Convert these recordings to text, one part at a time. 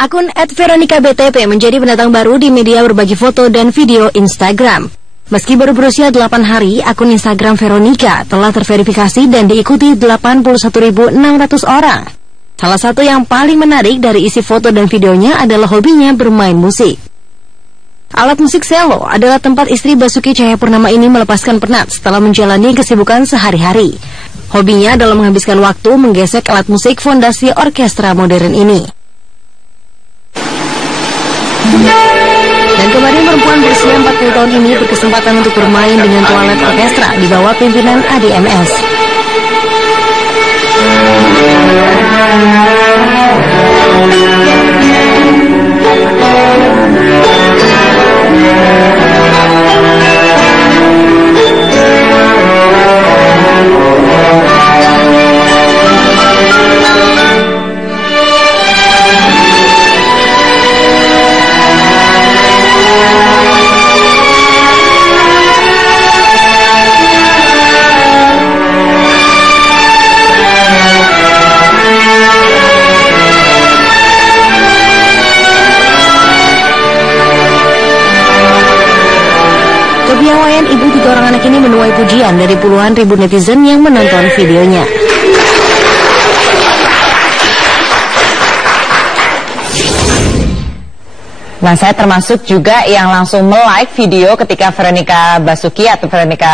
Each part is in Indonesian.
Akun @veronica_btp menjadi pendatang baru di media berbagi foto dan video Instagram. Meski baru berusia 8 hari, akun Instagram Veronica telah terverifikasi dan diikuti 81.600 orang. Salah satu yang paling menarik dari isi foto dan videonya adalah hobinya bermain musik. Alat musik selo adalah tempat istri Basuki Cahayapurnama ini melepaskan penat setelah menjalani kesibukan sehari-hari. Hobinya adalah menghabiskan waktu menggesek alat musik fondasi orkestra modern ini. Dan kemarin perempuan berusia 40 tahun ini berkesempatan untuk bermain dengan Twilight Orchestra di bawah pimpinan ADMS. Kepiawaian ibu 3 orang anak ini menuai pujian dari puluhan ribu netizen yang menonton videonya. Nah, saya termasuk juga yang langsung like video ketika Veronica Basuki atau Veronica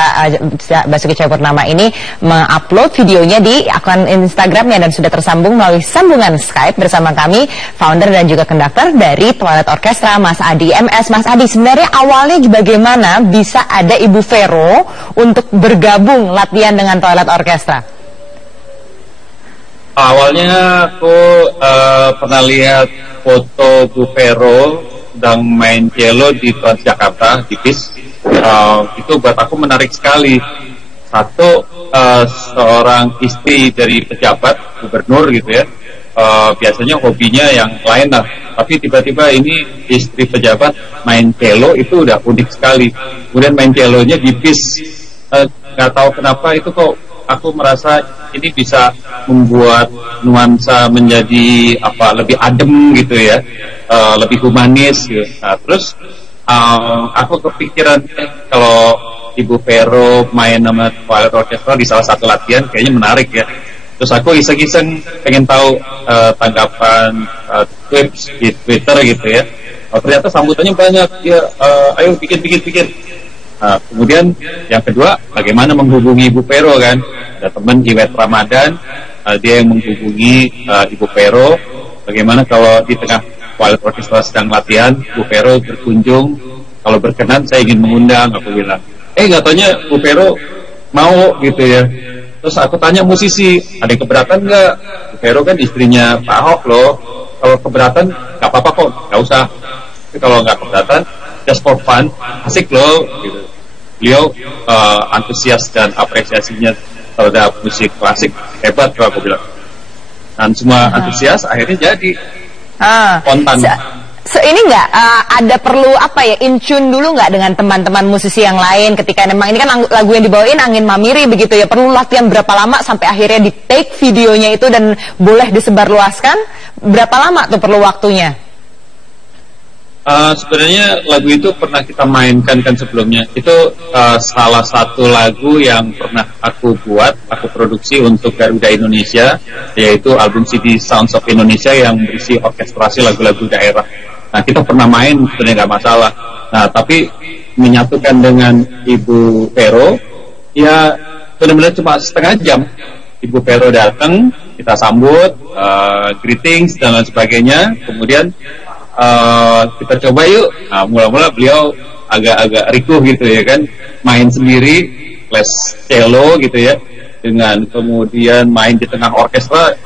Basuki Cahayapurnama ini mengupload videonya di akun Instagramnya dan sudah tersambung melalui sambungan Skype bersama kami, founder dan juga konduktor dari Twilight Orchestra, Mas Adi MS. Mas Adi, sebenarnya awalnya bagaimana bisa ada Ibu Vero untuk bergabung latihan dengan Twilight Orchestra? Awalnya aku pernah lihat foto Bu Vero sedang main cello di Transjakarta di bis. Itu buat aku menarik sekali. Satu, seorang istri dari pejabat gubernur gitu ya, biasanya hobinya yang lain lah, tapi tiba-tiba ini istri pejabat main cello, itu udah unik sekali. Kemudian main cellonya di bis, nggak tahu kenapa itu kok aku merasa ini bisa membuat nuansa menjadi lebih adem gitu ya, lebih humanis gitu. Nah, terus aku kepikiran kalau Ibu Vero main sama Twilight Orchestra di salah satu latihan kayaknya menarik ya. Terus aku iseng-iseng pengen tahu tanggapan tweets di Twitter gitu ya. Ternyata sambutannya banyak ya, ayo bikin. Nah, kemudian yang kedua, bagaimana menghubungi Ibu Vero kan? Ada teman Iwet Ramadan, dia yang menghubungi Ibu Vero. Bagaimana kalau di tengah Twilight Orchestra sedang latihan, Ibu Vero berkunjung, kalau berkenan saya ingin mengundang, aku bilang. Nggak taunya Bu Vero mau gitu ya. Terus aku tanya musisi, ada yang keberatan nggak? Bu Vero kan istrinya Pak Ahok loh. Kalau keberatan, nggak apa-apa kok, nggak usah. Tapi kalau nggak keberatan, just for fun, asik loh gitu. Beliau antusias dan apresiasinya terhadap musik klasik hebat kalau aku bilang. Dan semua antusias akhirnya jadi spontan. Ini nggak ada perlu in tune dulu nggak dengan teman-teman musisi yang lain ketika memang ini kan lagu yang dibawain Angin Mamiri begitu ya, perlu latihan berapa lama sampai akhirnya di take videonya itu dan boleh disebarluaskan, berapa lama tuh perlu waktunya? Sebenarnya lagu itu pernah kita mainkan kan sebelumnya. Itu salah satu lagu yang pernah aku buat, aku produksi untuk Garuda Indonesia, yaitu album CD Sounds of Indonesia yang berisi orkestrasi lagu-lagu daerah. Nah, kita pernah main, sebenarnya nggak masalah. Nah, tapi menyatukan dengan Ibu Vero, ya benar-benar cuma setengah jam. Ibu Vero datang, kita sambut, greetings dan lain sebagainya. Kemudian kita coba yuk. Nah, mula-mula beliau agak-agak rikuh gitu ya kan, main sendiri, les cello gitu ya, dengan kemudian main di tengah orkestra.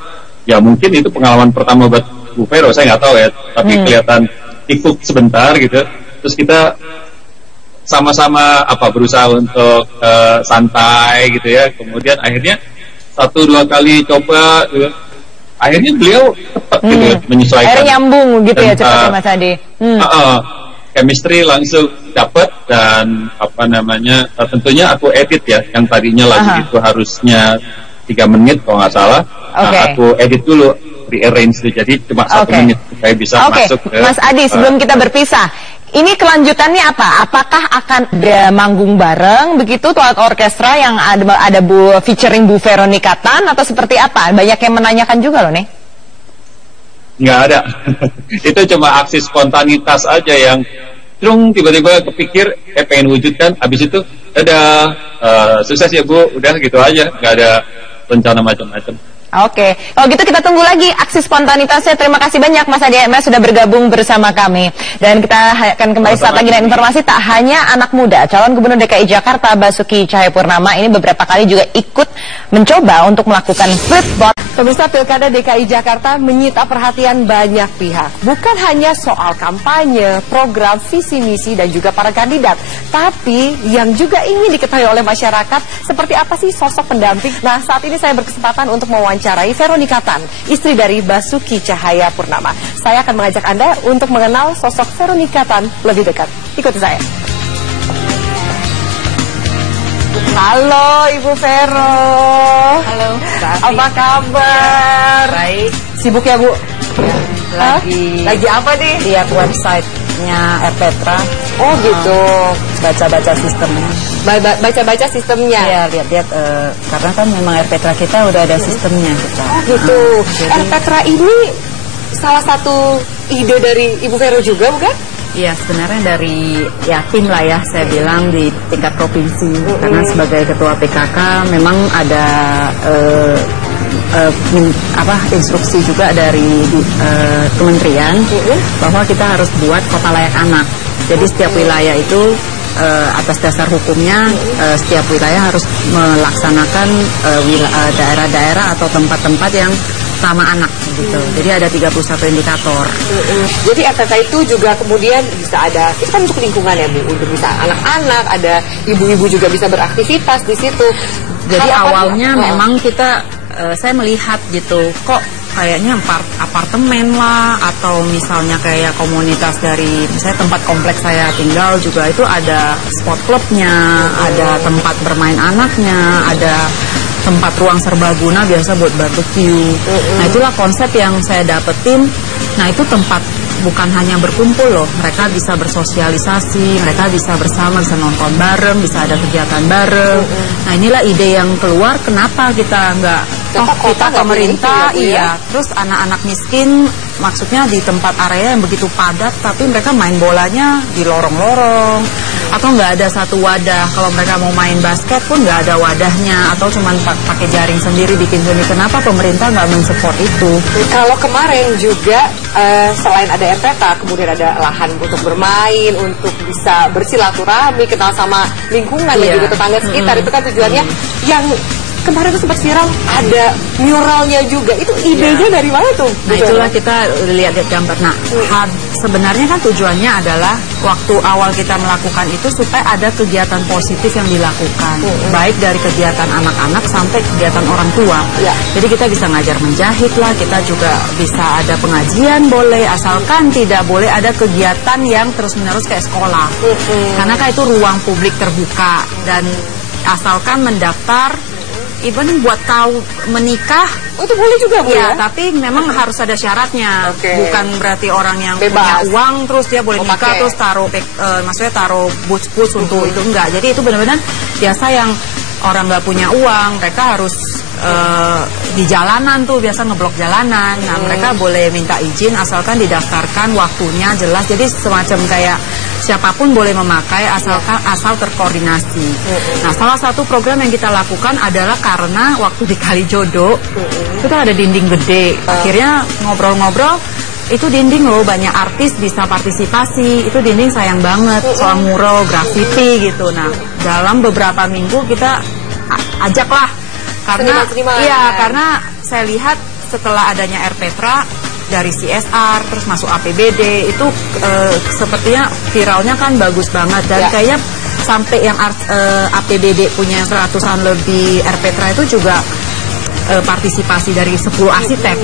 Ya mungkin itu pengalaman pertama buat Bu Vero, saya nggak tahu ya, tapi kelihatan ikut sebentar gitu. Terus kita sama-sama berusaha untuk santai gitu ya. Kemudian akhirnya 1-2 kali coba gitu. Akhirnya beliau cepat gitu menyesuaikan. Akhirnya nyambung gitu ya cepatnya Mas Adi. Chemistry langsung dapat dan tentunya aku edit ya, yang tadinya lagu itu harusnya 3 menit kalau nggak salah. Aku edit dulu pre-arrange, jadi cuma 1 menit saya bisa masuk ke, Mas Adi, sebelum kita berpisah, ini kelanjutannya apa? Apakah akan ada manggung bareng begitu Twilight Orchestra yang ada featuring Bu Veronica Tan atau seperti apa? Banyak yang menanyakan juga loh nih. Nggak ada. Itu cuma aksi spontanitas aja yang tiba-tiba kepikir pengen wujudkan, habis itu ada sukses ya Bu, udah gitu aja, nggak ada rencana macam-macam. Oke, kalau gitu kita tunggu lagi aksi spontanitasnya. Terima kasih banyak Mas Adi MS sudah bergabung bersama kami. Dan kita akan kembali saat lagi dengan informasi tak hanya anak muda. Calon Gubernur DKI Jakarta Basuki Cahayapurnama ini beberapa kali juga ikut mencoba untuk melakukan flipboard. Pemirsa, Pilkada DKI Jakarta menyita perhatian banyak pihak. Bukan hanya soal kampanye, program, visi misi, dan juga para kandidat. Tapi yang juga ingin diketahui oleh masyarakat, seperti apa sih sosok pendamping. Nah, saat ini saya berkesempatan untuk mewawancarai Veronica Tan, istri dari Basuki Cahayapurnama. Saya akan mengajak Anda untuk mengenal sosok Veronica Tan lebih dekat. Ikuti saya. Halo Ibu Vero. Halo, apa kabar? baik. Sibuk ya Bu? Ya, Lagi apa nih? lihat websitenya Airpetra. Oh gitu. Baca-baca sistemnya. Baca-baca sistemnya. Ya, lihat-lihat karena kan memang Airpetra kita udah ada sistemnya kita. Oh gitu. Jadi, Airpetra ini salah satu ide dari Ibu Vero juga bukan? iya sebenarnya dari tim lah ya, saya bilang di tingkat provinsi. Karena sebagai ketua PKK memang ada instruksi juga dari kementerian bahwa kita harus buat kota layak anak. Jadi setiap wilayah itu atas dasar hukumnya setiap wilayah harus melaksanakan daerah-daerah atau tempat-tempat yang ramah anak gitu. Jadi ada 31 indikator. Jadi RPT itu juga kemudian bisa ada, itu kan untuk lingkungan ya Bu, untuk bisa anak-anak, ada ibu-ibu juga bisa beraktivitas di situ. Jadi awalnya harapannya, memang kita saya melihat gitu, kok kayaknya apartemen lah atau misalnya kayak komunitas dari misalnya tempat kompleks saya tinggal juga itu ada sport clubnya, ada tempat bermain anaknya, ada tempat ruang serbaguna biasa buat barbecue. Nah itulah konsep yang saya dapetin. Nah itu tempat bukan hanya berkumpul loh, mereka bisa bersosialisasi, mereka bisa bersama, bisa nonton bareng, bisa ada kegiatan bareng. Nah inilah ide yang keluar, kenapa kita nggak, kita pemerintah, iya, terus anak-anak miskin, maksudnya di tempat area yang begitu padat, tapi mereka main bolanya di lorong-lorong, atau nggak ada satu wadah, kalau mereka mau main basket pun nggak ada wadahnya, atau cuma pakai jaring sendiri bikin sendiri. Kenapa pemerintah nggak mensupport itu? Kalau kemarin juga selain ada RPTA, kemudian ada lahan untuk bermain, untuk bisa bersilaturahmi, kenal sama lingkungan dan juga tetangga sekitar. Itu kan tujuannya. Yang kemarin itu sempat viral, ada muralnya juga. Itu idenya dari mana tuh? Nah itulah kita lihat gambar. Nah sebenarnya kan tujuannya adalah waktu awal kita melakukan itu supaya ada kegiatan positif yang dilakukan, baik dari kegiatan anak-anak sampai kegiatan orang tua. Jadi kita bisa ngajar menjahit lah, kita juga bisa ada pengajian boleh, asalkan tidak boleh ada kegiatan yang terus-menerus kayak sekolah. Karena kan itu ruang publik terbuka, dan asalkan mendaftar, even buat tahu menikah, itu boleh juga Bu ya? Tapi memang harus ada syaratnya. Bukan berarti orang yang bebas, punya uang terus dia boleh nikah terus taruh maksudnya taruh bus untuk itu enggak. Jadi itu benar-benar biasa yang orang nggak punya uang, mereka harus di jalanan tuh biasa ngeblok jalanan. Nah mereka boleh minta izin asalkan didaftarkan, waktunya jelas. Jadi semacam kayak siapapun boleh memakai asal terkoordinasi. Nah salah satu program yang kita lakukan adalah karena waktu di Kalijodo itu kan ada dinding gede. Akhirnya ngobrol-ngobrol, itu dinding loh banyak artis bisa partisipasi. Itu dinding sayang banget soal mural, graffiti gitu. Nah dalam beberapa minggu kita ajaklah, karena karena saya lihat setelah adanya Airpetra dari CSR terus masuk APBD itu sepertinya viralnya kan bagus banget, dan kayaknya sampai yang APBD punya 100-an lebih Airpetra itu juga partisipasi dari 10 arsitek.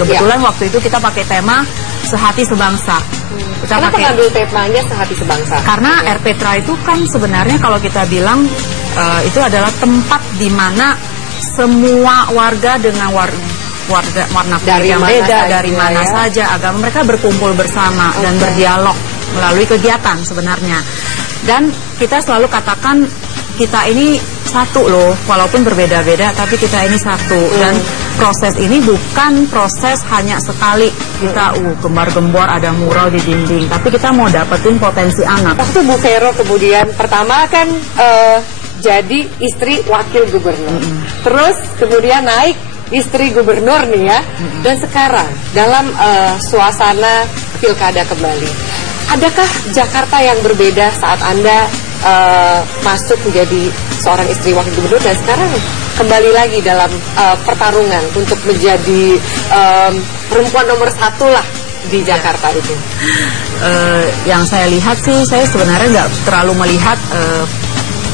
Kebetulan waktu itu kita pakai tema Sehati Sebangsa. Kita pakai pengambil temanya Sehati Sebangsa. Karena Airpetra itu kan sebenarnya kalau kita bilang itu adalah tempat di mana semua warga dengan warna kulit Dari yang mana beda, saja, dari mana ya. saja, agama mereka berkumpul bersama dan berdialog melalui kegiatan sebenarnya. Dan kita selalu katakan kita ini satu loh, walaupun berbeda-beda tapi kita ini satu. Dan proses ini bukan proses hanya sekali kita gembar-gembor ada mural di dinding, tapi kita mau dapetin potensi anak. Waktu Bu Vero kemudian pertama kan jadi istri wakil gubernur, terus kemudian naik istri gubernur nih ya, dan sekarang dalam suasana pilkada kembali, adakah Jakarta yang berbeda saat Anda masuk menjadi seorang istri wakil gubernur dan sekarang kembali lagi dalam pertarungan untuk menjadi perempuan nomor 1 lah di Jakarta itu? Yang saya lihat sih, saya sebenarnya nggak terlalu melihat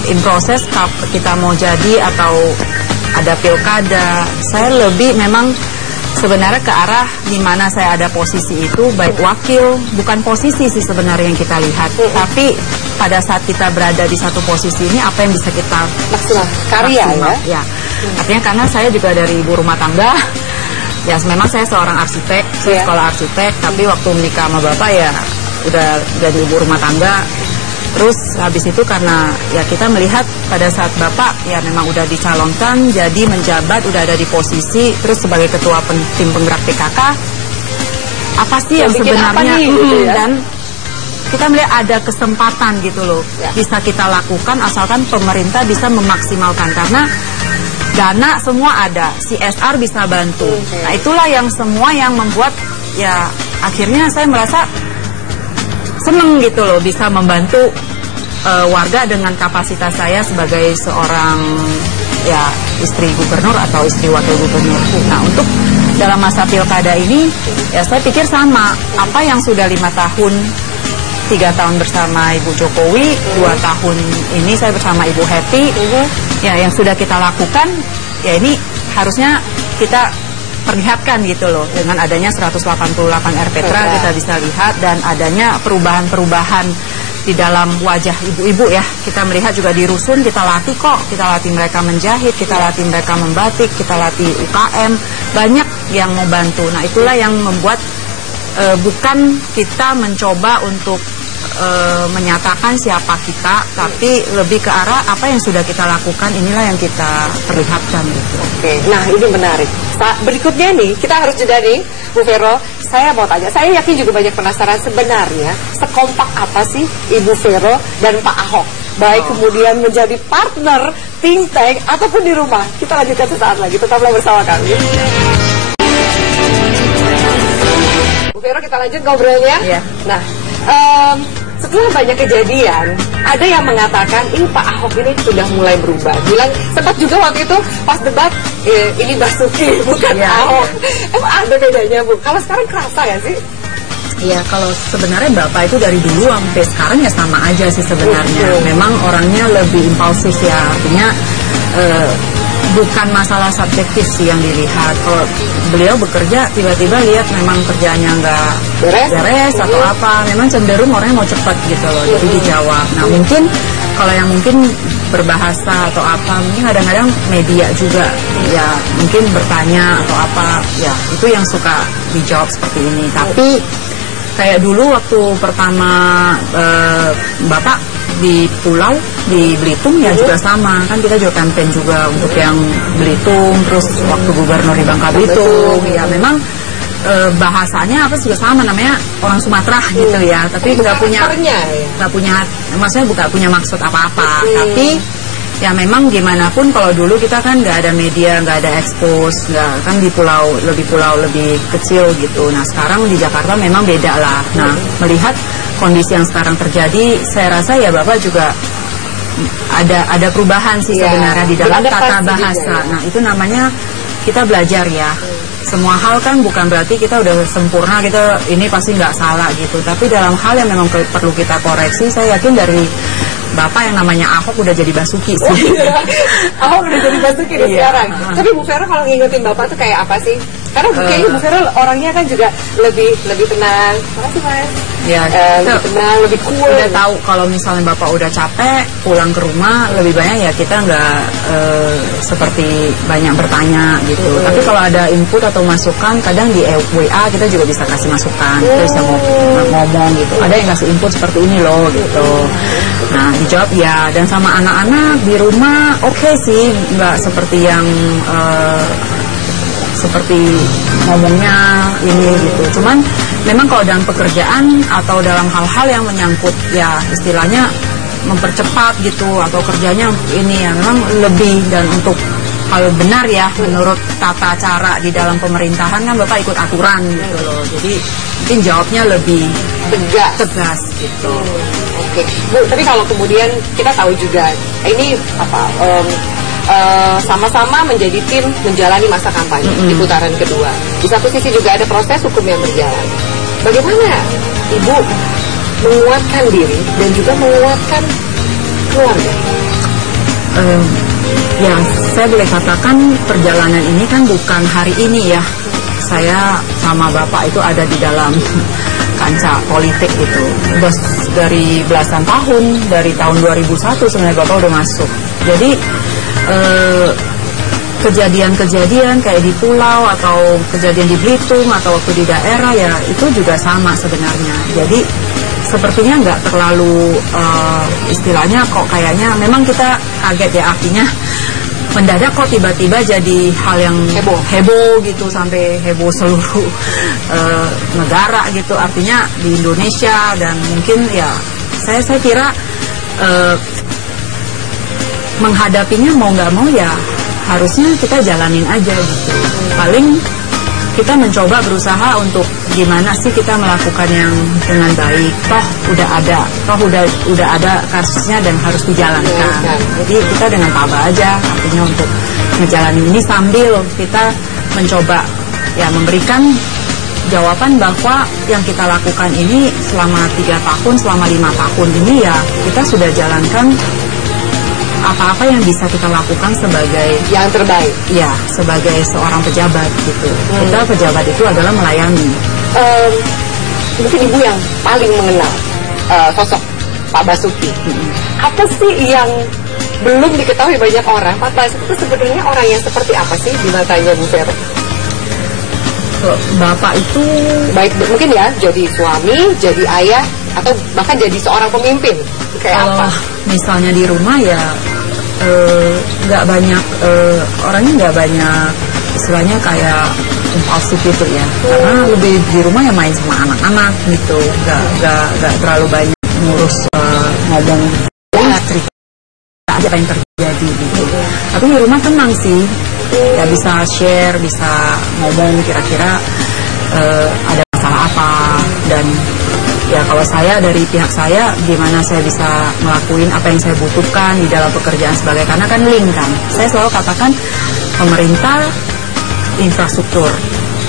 in proses kita mau jadi atau ada pilkada. Saya lebih memang sebenarnya ke arah di mana saya ada posisi itu, baik wakil, bukan posisi sih sebenarnya yang kita lihat, tapi pada saat kita berada di satu posisi ini apa yang bisa kita maksimal karya ya. Artinya karena saya juga dari ibu rumah tangga, ya memang saya seorang arsitek, saya sekolah arsitek, tapi waktu menikah sama bapak ya udah jadi ibu rumah tangga. Terus habis itu karena ya kita melihat pada saat bapak ya memang udah dicalonkan jadi menjabat, udah ada di posisi, terus sebagai ketua tim penggerak PKK, apa sih yang sebenarnya gitu ya? Dan kita melihat ada kesempatan gitu loh, bisa kita lakukan asalkan pemerintah bisa memaksimalkan, karena dana semua ada, CSR bisa bantu. Nah itulah yang semua yang membuat ya akhirnya saya merasa seneng gitu loh, bisa membantu warga dengan kapasitas saya sebagai seorang ya istri gubernur atau istri wakil gubernur. Nah untuk dalam masa pilkada ini ya saya pikir sama, apa yang sudah 5 tahun, 3 tahun bersama Ibu Jokowi, 2 tahun ini saya bersama Ibu Happy, ya yang sudah kita lakukan ya ini harusnya kita perlihatkan gitu loh, dengan adanya 188 RPTRA kita bisa lihat, dan adanya perubahan-perubahan di dalam wajah ibu-ibu ya. Kita melihat juga di rusun kita latih kok, kita latih mereka menjahit, kita latih mereka membatik, kita latih UKM, banyak yang mau bantu. Nah itulah yang membuat bukan kita mencoba untuk menyatakan siapa kita, tapi lebih ke arah apa yang sudah kita lakukan, inilah yang kita perlihatkan gitu. Oke, nah ini menarik. Berikutnya nih, kita harus jeda nih, Bu Vero. Saya mau tanya, saya yakin juga banyak penasaran sebenarnya sekompak apa sih Ibu Vero dan Pak Ahok, baik kemudian menjadi partner, think tank, ataupun di rumah. Kita lanjutkan sesaat lagi, tetaplah bersama kami. Bu Vero, kita lanjut ngobrolnya. Nah, setelah banyak kejadian, ada yang mengatakan ini Pak Ahok ini sudah mulai berubah. Bilang sempat juga waktu itu pas debat ini Basuki bukan Ahok. Emang ada bedanya Bu? Kalau sekarang kerasa ya sih? Iya, kalau sebenarnya Bapak itu dari dulu sampai sekarang ya sama aja sih sebenarnya. Memang orangnya lebih impulsif ya, artinya bukan masalah subjektif sih yang dilihat. Kalau beliau bekerja tiba-tiba lihat memang kerjaannya nggak beres atau apa, memang cenderung orangnya mau cepat gitu loh, jadi dijawab. Nah mungkin kalau yang mungkin berbahasa atau apa, mungkin kadang-kadang media juga ya mungkin bertanya atau apa, ya itu yang suka dijawab seperti ini. Tapi kayak dulu waktu pertama Bapak di pulau di Belitung ya juga sama, kan kita juga campaign juga untuk yang Belitung, terus waktu gubernur di Bangka Belitung ya memang bahasanya apa juga sama, namanya orang Sumatera gitu ya, tapi nggak punya maksudnya bukan punya maksud apa-apa, tapi ya memang gimana pun kalau dulu kita kan nggak ada media, nggak ada expose, nggak kan di pulau lebih kecil gitu. Nah sekarang di Jakarta memang beda lah. Nah melihat kondisi yang sekarang terjadi, saya rasa ya Bapak juga ada perubahan sih sebenarnya di dalam tata bahasa. Nah itu namanya kita belajar ya. Semua hal kan bukan berarti kita udah sempurna, kita ini pasti nggak salah gitu. Tapi dalam hal yang memang perlu kita koreksi, saya yakin dari Bapak yang namanya Ahok udah jadi Basuki sih. Ahok udah jadi Basuki sekarang. Tapi Bu Vero kalau ngingetin Bapak tuh kayak apa sih? Karena kayaknya Bu Vero orangnya kan juga lebih tenang. Makasih Mas. Ya, lebih tenang, lebih cool. Udah tahu kalau misalnya Bapak udah capek pulang ke rumah, lebih banyak ya kita nggak seperti banyak bertanya gitu. Tapi kalau ada input atau masukan, kadang di WA kita juga bisa kasih masukan, kita bisa ngomong gitu. Ada yang kasih input seperti ini loh gitu. Nah dijawab ya. Dan sama anak-anak di rumah oke sih, nggak seperti yang seperti ngomongnya ini gitu. Cuman memang kalau dalam pekerjaan atau dalam hal-hal yang menyangkut ya istilahnya mempercepat gitu atau kerjanya ini ya memang lebih, dan untuk hal benar ya menurut tata cara di dalam pemerintahan kan Bapak ikut aturan gitu loh. Jadi mungkin jawabnya lebih tegas gitu. Oke. Bu, tapi kalau kemudian kita tahu juga ini apa sama-sama menjadi tim menjalani masa kampanye di putaran kedua. Di satu sisi juga ada proses hukum yang berjalan. Bagaimana Ibu menguatkan diri dan juga menguatkan keluarga? Ya, saya boleh katakan perjalanan ini kan bukan hari ini ya. Saya sama Bapak itu ada di dalam kancah politik gitu. Udah dari belasan tahun, dari tahun 2001 sebenarnya Bapak udah masuk. Jadi kejadian-kejadian kayak di pulau atau kejadian di Belitung atau waktu di daerah ya itu juga sama sebenarnya. Jadi sepertinya nggak terlalu istilahnya kok kayaknya memang kita kaget ya, artinya mendadak kok tiba-tiba jadi hal yang heboh gitu, sampai heboh seluruh negara gitu, artinya di Indonesia. Dan mungkin ya saya kira menghadapinya mau nggak mau ya harusnya kita jalanin aja gitu. Paling kita mencoba berusaha untuk gimana sih kita melakukan yang dengan baik. Toh udah ada kasusnya dan harus dijalankan. Jadi kita dengan tabah aja, artinya untuk ngejalanin ini sambil kita mencoba ya memberikan jawaban bahwa yang kita lakukan ini selama 3 tahun, selama 5 tahun ini ya kita sudah jalankan apa-apa yang bisa kita lakukan sebagai yang terbaik. Ya, sebagai seorang pejabat gitu. Kita pejabat itu adalah melayani. Mungkin Ibu yang paling mengenal sosok Pak Basuki. Apa sih yang belum diketahui banyak orang? Pak Basuki itu sebenarnya orang yang seperti apa sih di matanya Bu Vero? Bapak itu baik mungkin ya jadi suami, jadi ayah, atau bahkan jadi seorang pemimpin. Kayak kalau apa? Misalnya di rumah ya nggak banyak orangnya nggak banyak istilahnya kayak impulsif gitu ya, karena lebih di rumah ya main sama anak-anak gitu, nggak terlalu banyak ngurus ngomong cerita aja apa yang terjadi gitu. Tapi di rumah tenang sih, ya bisa share, bisa ngomong kira-kira ada masalah apa, dan ya kalau saya dari pihak saya gimana saya bisa ngelakuin apa yang saya butuhkan di dalam pekerjaan sebagai, karena kan link kan. Saya selalu katakan pemerintah infrastruktur,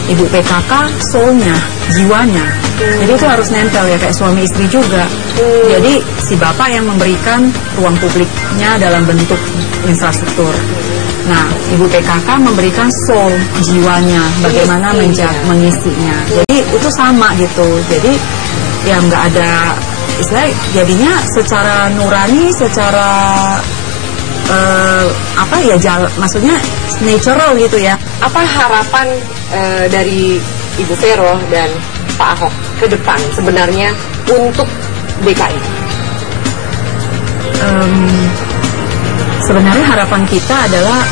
Ibu PKK soulnya, jiwanya. Jadi itu harus nempel ya, kayak suami istri juga. Jadi si bapak yang memberikan ruang publiknya dalam bentuk infrastruktur. Nah, Ibu PKK memberikan soul, jiwanya, bagaimana mengisinya. Jadi itu sama gitu. Jadi ya nggak ada istilah, jadinya secara nurani, secara maksudnya natural gitu ya. Apa harapan dari Ibu Vero dan Pak Ahok ke depan sebenarnya untuk DKI? Sebenarnya harapan kita adalah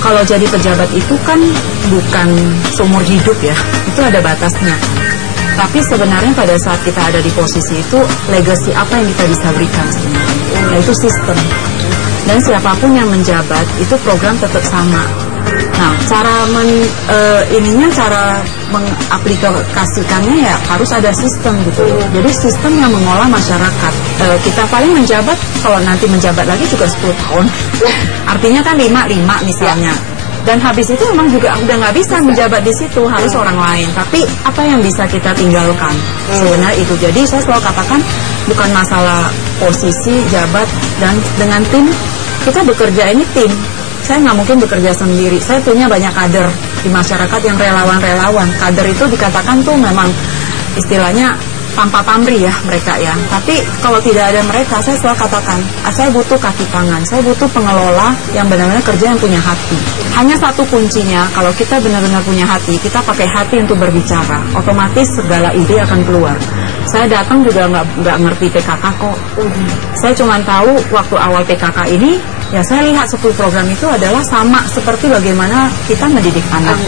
kalau jadi pejabat itu kan bukan seumur hidup ya, itu ada batasnya. Tapi sebenarnya pada saat kita ada di posisi itu, legacy apa yang kita bisa berikan sebenarnya, yaitu sistem. Dan siapapun yang menjabat, itu program tetap sama. Nah, cara mengaplikasikannya ya harus ada sistem gitu. Jadi sistem yang mengolah masyarakat. Kita paling menjabat, kalau nanti menjabat lagi juga 10 tahun. Artinya kan 5 misalnya. Dan habis itu memang juga udah nggak bisa menjabat di situ, harus orang lain. Tapi apa yang bisa kita tinggalkan sebenarnya itu. Jadi saya selalu katakan bukan masalah posisi, jabat, dan dengan tim kita bekerja ini tim. Saya nggak mungkin bekerja sendiri. Saya punya banyak kader di masyarakat yang relawan-relawan. Kader itu dikatakan tuh memang istilahnya tanpa pamrih ya mereka ya. Tapi kalau tidak ada mereka, saya selalu katakan, saya butuh kaki tangan, saya butuh pengelola yang benar-benar kerja yang punya hati. Hanya satu kuncinya, kalau kita benar-benar punya hati, kita pakai hati untuk berbicara, otomatis segala ide akan keluar. Saya datang juga nggak ngerti PKK kok. Saya cuma tahu waktu awal PKK ini, ya saya lihat 10 program itu adalah sama seperti bagaimana kita mendidik anak.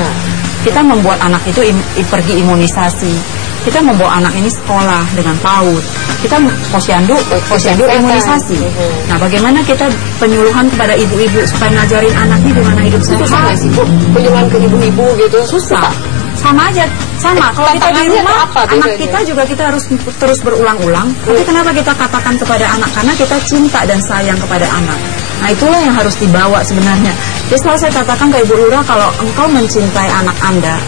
Kita membuat anak itu pergi imunisasi. Kita membawa anak ini sekolah dengan PAUD. Kita posyandu imunisasi. Nah, bagaimana kita penyuluhan kepada ibu-ibu supaya ngajarin anaknya gimana hidup sehat? Susah sih, Bu? Penyuluhan ke ibu-ibu gitu? Susah. Sama aja. Sama. Kalau kita di rumah, anak kita juga kita harus terus berulang-ulang. Tapi kenapa kita katakan kepada anak? Karena kita cinta dan sayang kepada anak. Nah, itulah yang harus dibawa sebenarnya. Jadi selalu saya katakan ke Ibu Lurah, kalau engkau mencintai anak Anda,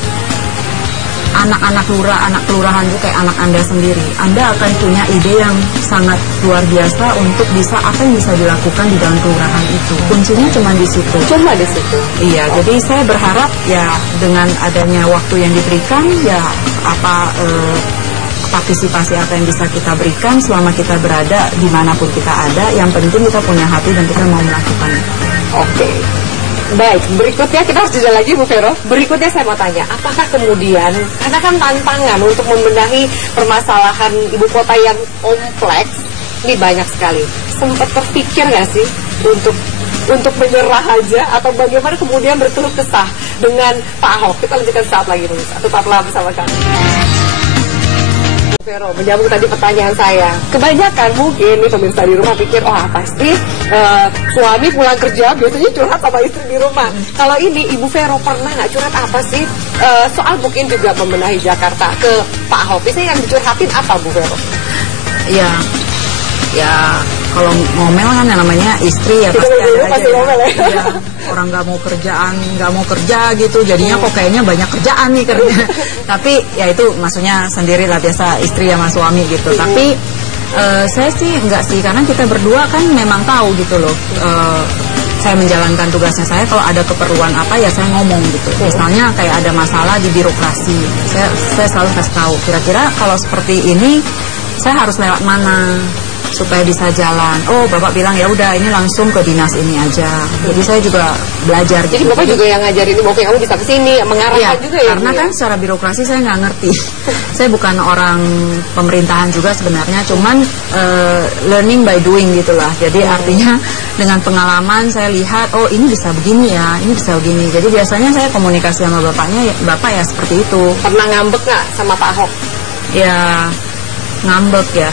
anak-anak lurah, anak kelurahan juga kayak anak Anda sendiri, Anda akan punya ide yang sangat luar biasa untuk bisa apa yang bisa dilakukan di dalam kelurahan itu. Kuncinya cuma di situ. Cuma di situ. Iya, jadi saya berharap ya dengan adanya waktu yang diberikan, ya partisipasi apa yang bisa kita berikan selama kita berada dimanapun kita ada. Yang penting kita punya hati dan kita mau melakukan. Oke. Baik, berikutnya kita harus jeda lagi Bu Vero. Berikutnya saya mau tanya, apakah kemudian, karena kan tantangan untuk membenahi permasalahan ibu kota yang kompleks, ini banyak sekali. Sempat terpikir nggak sih untuk menyerah aja, atau bagaimana kemudian berkeluh kesah dengan Pak Ahok? Kita lanjutkan saat lagi, tetaplah bersama kami. Vero, menyambung tadi pertanyaan saya. Kebanyakan mungkin nih pemirsa di rumah pikir, oh apa sih suami pulang kerja biasanya curhat sama istri di rumah. Kalau ini Ibu Vero pernah nggak curhat apa sih soal mungkin juga membenahi Jakarta ke Pak Ahok? Biasanya yang dicurhatin apa Bu Vero? Ya kalau ngomel kan yang namanya istri ya pasti ada aja ya. Orang nggak mau kerja gitu, jadinya kok kayaknya banyak kerjaan nih kerja. Tapi ya itu maksudnya sendiri lah, biasa istri sama suami gitu. Tapi saya sih enggak sih, karena kita berdua kan memang tahu gitu loh. Saya menjalankan tugasnya saya, kalau ada keperluan apa ya saya ngomong gitu. Misalnya kayak ada masalah di birokrasi, saya selalu kasih tahu. Kira-kira kalau seperti ini saya harus lewat mana supaya bisa jalan. Oh, Bapak bilang ya udah ini langsung ke dinas ini aja. Jadi saya juga belajar. Jadi Bapak juga yang ngajarin, oke kamu bisa ke sini, mengarahkan juga ya. Karena kan secara birokrasi saya nggak ngerti. Saya bukan orang pemerintahan juga sebenarnya, cuman learning by doing gitulah. Jadi artinya dengan pengalaman saya lihat, oh ini bisa begini ya, ini bisa begini. Jadi biasanya saya komunikasi sama bapaknya, Bapak ya seperti itu. Pernah ngambek nggak sama Pak Ahok? Ya ngambek ya.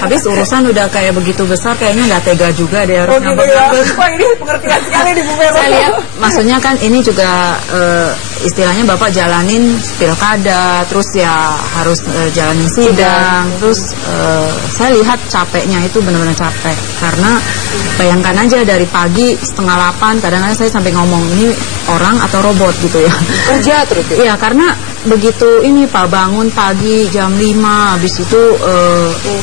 Habis urusan udah kayak begitu besar, kayaknya nggak tega juga dia harus ngambek. Wah, ini pengertian sekali di Bu Vero. Saya lihat, maksudnya kan ini juga istilahnya Bapak jalanin pilkada, terus ya harus jalanin sidang, terus saya lihat capeknya itu benar-benar capek. Karena bayangkan aja dari pagi 7:30, kadang-kadang saya sampai ngomong ini orang atau robot gitu ya. Kerja terus ya? Iya, karena begitu ini Pak bangun pagi jam 5, habis itu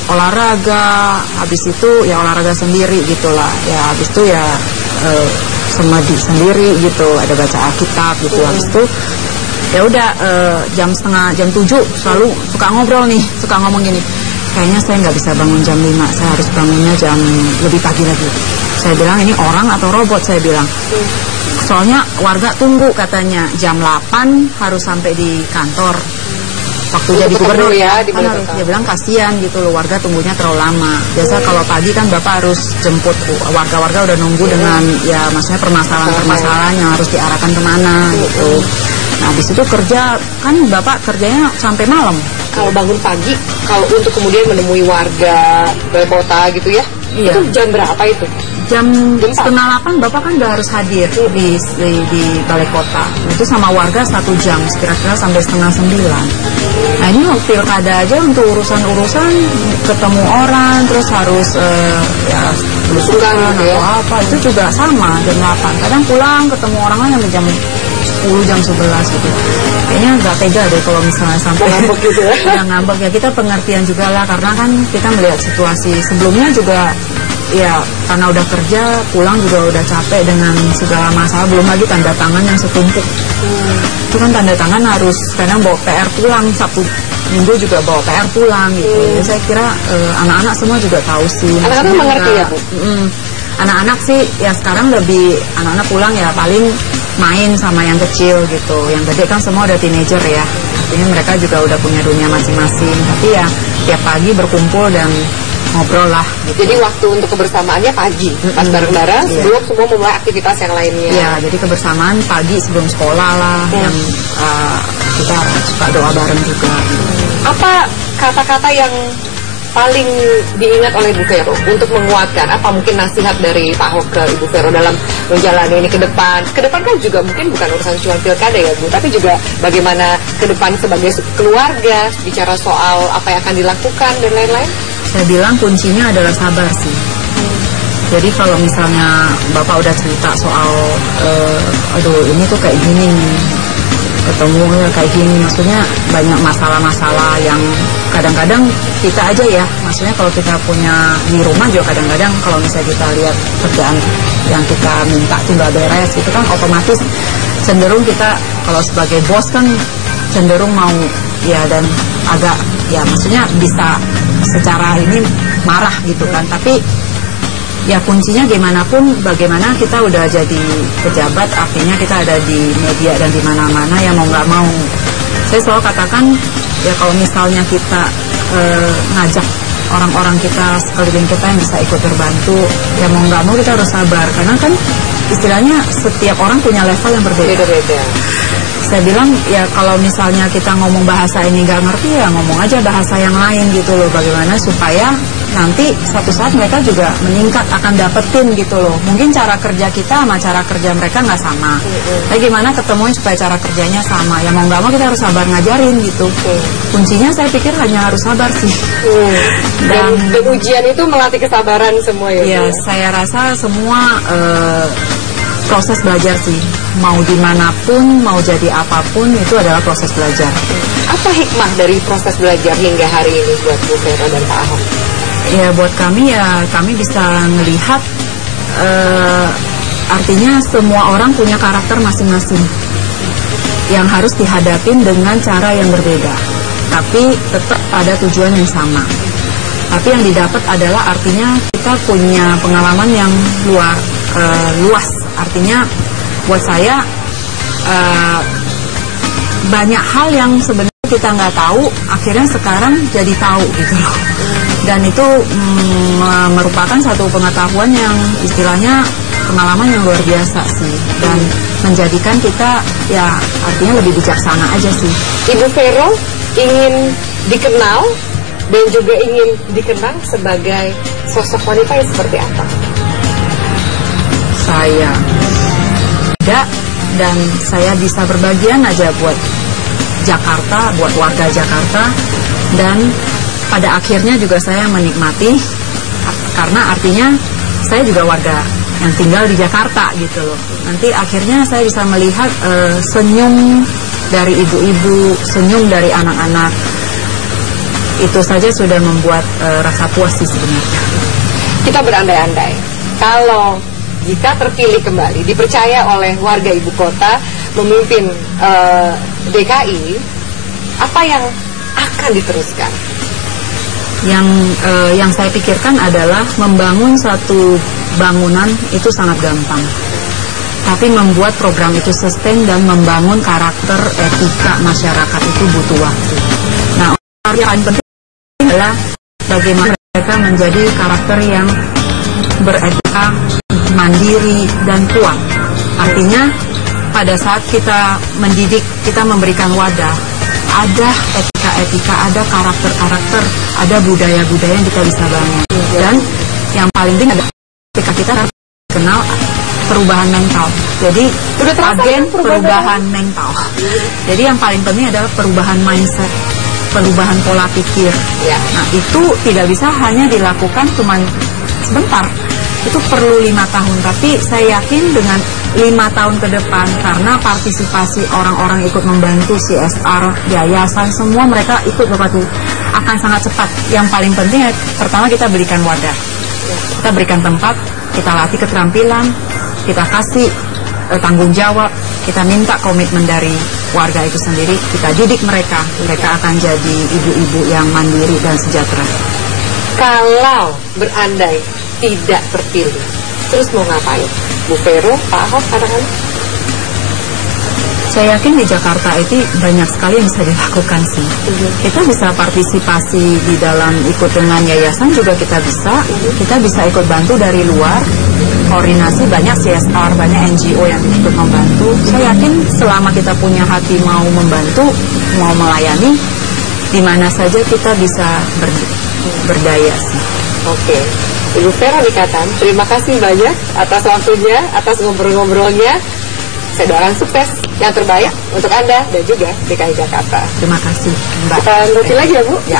olahraga, habis itu ya olahraga sendiri gitulah. Ya habis itu ya semedi sendiri gitu, ada baca Alkitab gitu. Habis itu ya udah jam 7 selalu suka ngobrol nih, suka ngomong gini. Kayaknya saya nggak bisa bangun jam 5, saya harus bangunnya jam lebih pagi lagi. Saya bilang ini orang atau robot, saya bilang. Soalnya warga tunggu katanya jam 8 harus sampai di kantor. Waktu jadi gubernur ya, dia bilang kasihan gitu loh, warga tunggunya terlalu lama. Biasa kalau pagi kan Bapak harus jemput warga-warga udah nunggu dengan ya maksudnya permasalahan-permasalahan yang harus diarahkan kemana gitu. Nah habis itu kerja kan Bapak kerjanya sampai malam. Kalau bangun pagi, kalau untuk kemudian menemui warga balai kota gitu ya, iya. Itu jam berapa itu? Jam 7:30 Bapak kan udah harus hadir di balai kota. Itu sama warga 1 jam, kira-kira sampai 8:30. Nah ini pilkada aja untuk urusan-urusan ketemu orang, terus harus ya belusukan atau apa, itu juga sama jam 8. Kadang pulang ketemu orang lain sampai jam 10, jam 11 gitu. Kayaknya nggak tega deh kalau misalnya sampai ngambek gitu ya. Ya ngambek ya, kita pengertian juga lah, karena kan kita melihat situasi sebelumnya juga ya karena udah kerja, pulang juga udah capek dengan segala masalah, belum lagi tanda tangan yang setumpuk. Itu kan tanda tangan harus kadang bawa PR pulang, Sabtu Minggu juga bawa PR pulang gitu. Jadi saya kira anak-anak semua juga tahu sih. Anak-anak mengerti ya Bu? Anak-anak sih ya sekarang lebih, anak-anak pulang ya paling main sama yang kecil gitu. Yang gede kan semua udah teenager ya. Artinya mereka juga udah punya dunia masing-masing. Tapi ya tiap pagi berkumpul dan ngobrol lah gitu. Jadi waktu untuk kebersamaannya pagi, pas bareng-bareng sebelum semua memulai aktivitas yang lainnya. Ya, jadi kebersamaan pagi sebelum sekolah lah, yang kita suka doa bareng juga. Apa kata-kata yang paling diingat oleh Bu Vero untuk menguatkan? Apa mungkin nasihat dari Pak Ahok ke Ibu Vero dalam menjalani ini ke depan? Ke depan kan juga mungkin bukan urusan cuma pilkada ya Bu, tapi juga bagaimana ke depan sebagai keluarga, bicara soal apa yang akan dilakukan dan lain-lain. Saya bilang kuncinya adalah sabar sih. Jadi kalau misalnya Bapak udah cerita soal aduh ini tuh kayak gini nih, ketemunya kayak gini, maksudnya banyak masalah-masalah yang kadang-kadang kita aja ya, maksudnya kalau kita punya di rumah juga kadang-kadang kalau misalnya kita lihat kerjaan yang kita minta tuh nggak beres, itu kan otomatis cenderung kita kalau sebagai bos kan cenderung mau ya, dan agak ya maksudnya bisa secara ini marah gitu kan. Tapi ya kuncinya gimana pun, bagaimana kita udah jadi pejabat, artinya kita ada di media dan di mana-mana, ya mau nggak mau. Saya selalu katakan ya kalau misalnya kita ngajak orang-orang kita sekeliling kita yang bisa ikut terbantu, ya mau nggak mau kita harus sabar, karena kan istilahnya setiap orang punya level yang berbeda-beda. Saya bilang ya kalau misalnya kita ngomong bahasa ini nggak ngerti, ya ngomong aja bahasa yang lain gitu loh, bagaimana supaya nanti suatu saat mereka juga meningkat, akan dapetin gitu loh. Mungkin cara kerja kita sama cara kerja mereka nggak sama, tapi gimana ketemuin supaya cara kerjanya sama, ya mau nggak mau kita harus sabar ngajarin gitu. Kuncinya saya pikir hanya harus sabar sih. Dan ujian itu melatih kesabaran semua ya. Ya saya rasa semua proses belajar sih, mau dimanapun, mau jadi apapun, itu adalah proses belajar. Apa hikmah dari proses belajar hingga hari ini buat Bu Vero dan Pak Ahok? Ya buat kami ya, kami bisa melihat artinya semua orang punya karakter masing-masing yang harus dihadapin dengan cara yang berbeda, tapi tetap ada tujuan yang sama. Tapi yang didapat adalah artinya kita punya pengalaman yang luas. Artinya buat saya banyak hal yang sebenarnya kita nggak tahu, akhirnya sekarang jadi tahu gitu loh. Dan itu merupakan satu pengetahuan yang istilahnya pengalaman yang luar biasa sih, dan menjadikan kita ya artinya lebih bijaksana aja sih. Ibu Vero ingin dikenal dan juga ingin dikenang sebagai sosok wanita yang seperti apa? Saya tidak, dan saya bisa berbagian aja buat Jakarta, buat warga Jakarta, dan pada akhirnya juga saya menikmati, karena artinya saya juga warga yang tinggal di Jakarta gitu loh. Nanti akhirnya saya bisa melihat senyum dari ibu-ibu, senyum dari anak-anak, itu saja sudah membuat rasa puas sih sebenarnya. Kita berandai-andai, kalau jika terpilih kembali, dipercaya oleh warga ibu kota memimpin DKI, apa yang akan diteruskan? Yang saya pikirkan adalah membangun satu bangunan itu sangat gampang, tapi membuat program itu sustain dan membangun karakter etika masyarakat itu butuh waktu. Nah, yang paling penting adalah bagaimana mereka menjadi karakter yang beretika, mandiri, dan kuat. Artinya pada saat kita mendidik, kita memberikan wadah, ada etika-etika, ada karakter-karakter, ada budaya-budaya yang kita bisa bangun. Dan yang paling penting adalah ketika kita kenal perubahan mental. Jadi agen perubahan mental. Jadi yang paling penting adalah perubahan mindset, perubahan pola pikir. Nah itu tidak bisa hanya dilakukan cuma sebentar. Itu perlu 5 tahun, tapi saya yakin dengan 5 tahun ke depan, karena partisipasi orang-orang ikut membantu CSR, yayasan, semua mereka ikut berbatu, akan sangat cepat. Yang paling penting pertama kita berikan wadah. Kita berikan tempat, kita latih keterampilan, kita kasih tanggung jawab, kita minta komitmen dari warga itu sendiri, kita didik mereka akan jadi ibu-ibu yang mandiri dan sejahtera. Kalau berandai tidak terpilih, terus mau ngapain? Bu Vero, Pak Ahok, kadang-kadang? Saya yakin di Jakarta itu banyak sekali yang bisa dilakukan sih. Kita bisa partisipasi di dalam ikut dengan yayasan juga kita bisa ikut bantu dari luar, koordinasi banyak CSR, banyak NGO yang ikut membantu. Saya yakin selama kita punya hati mau membantu, mau melayani, di mana saja kita bisa berdaya sih. Oke. Ibu Vero Nikatan, terima kasih banyak atas waktunya, atas ngobrol-ngobrolnya. Saya doakan sukses yang terbaik untuk Anda dan juga DKI Jakarta. Terima kasih, Mbak. Kita nanti lagi ya, Bu. Ya.